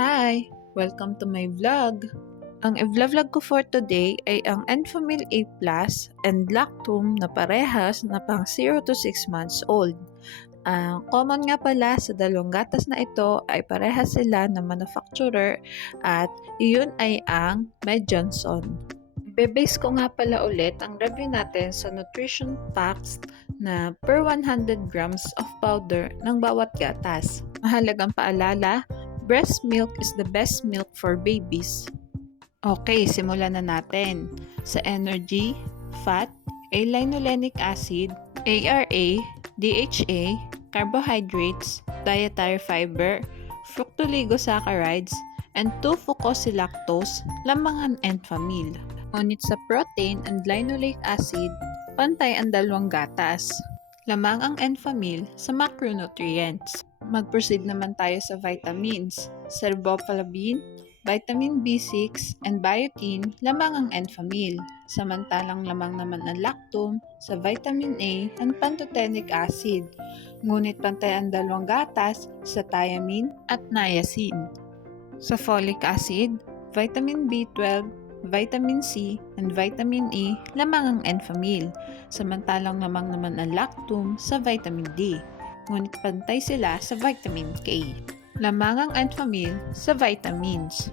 Hi! Welcome to my vlog. Ang i-vlog ko for today ay ang Enfamil A+ and Lactum na parehas na pang 0 to 6 months old. Ang common nga pala sa dalawang gatas na ito ay parehas sila na manufacturer at iyon ay ang Med Johnson. Bebase ko nga pala ulit ang review natin sa nutrition facts na per 100 grams of powder ng bawat gatas. Mahalagang paalala, breast milk is the best milk for babies. Okay, simulan na natin. Sa energy, fat, A-linolenic acid, ARA, DHA, carbohydrates, dietary fiber, fructoligosaccharides, and 2-fucosilactose, lamang ang Enfamil. Ngunit sa protein and linoleic acid, pantay ang dalawang gatas. Lamang ang Enfamil sa macronutrients. Mag-proceed naman tayo sa vitamins. Sa riboflavin, vitamin B6, and biotin, lamang ang Enfamil. Samantalang lamang naman ang lactum sa vitamin A and pantothenic acid. Ngunit pantay ang dalawang gatas sa thiamine at niacin. Sa folic acid, vitamin B12, vitamin C, and vitamin E, lamang ang Enfamil. Samantalang lamang naman ang lactum sa vitamin D. Ngunit pantay sila sa vitamin K. Lamang ang Enfamil sa vitamins.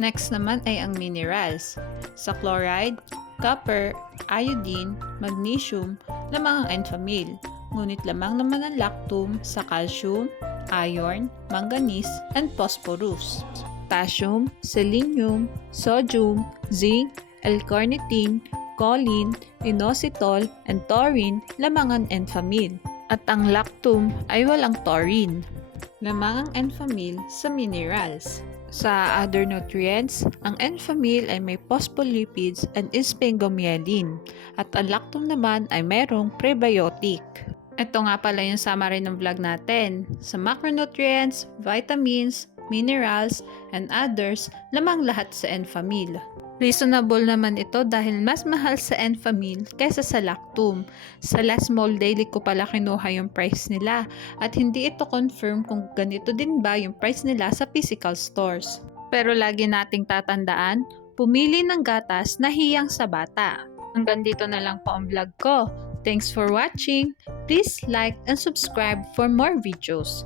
Next naman ay ang minerals. Sa chloride, copper, iodine, magnesium, lamang ang Enfamil. Ngunit lamang naman ang lactum sa calcium, iron, manganese, and phosphorus. Potassium, selenium, sodium, zinc, L-carnitine, choline, inositol, and taurine, lamang ang Enfamil. At ang lactum ay walang taurine. Lamang ang Enfamil sa minerals. Sa other nutrients, ang Enfamil ay may phospholipids and sphingomyelin at ang lactum naman ay mayroong prebiotic. Ito nga pala yung summary ng vlog natin. Sa macronutrients, vitamins, minerals, and others, lamang lahat sa Enfamil. Reasonable naman ito dahil mas mahal sa Enfamil kaysa sa lactum. Sa last mall daily ko pala kinuha yung price nila at hindi ito confirm kung ganito din ba yung price nila sa physical stores. Pero lagi nating tatandaan, pumili ng gatas na hiyang sa bata. Hanggang dito na lang po ang vlog ko. Thanks for watching. Please like and subscribe for more videos.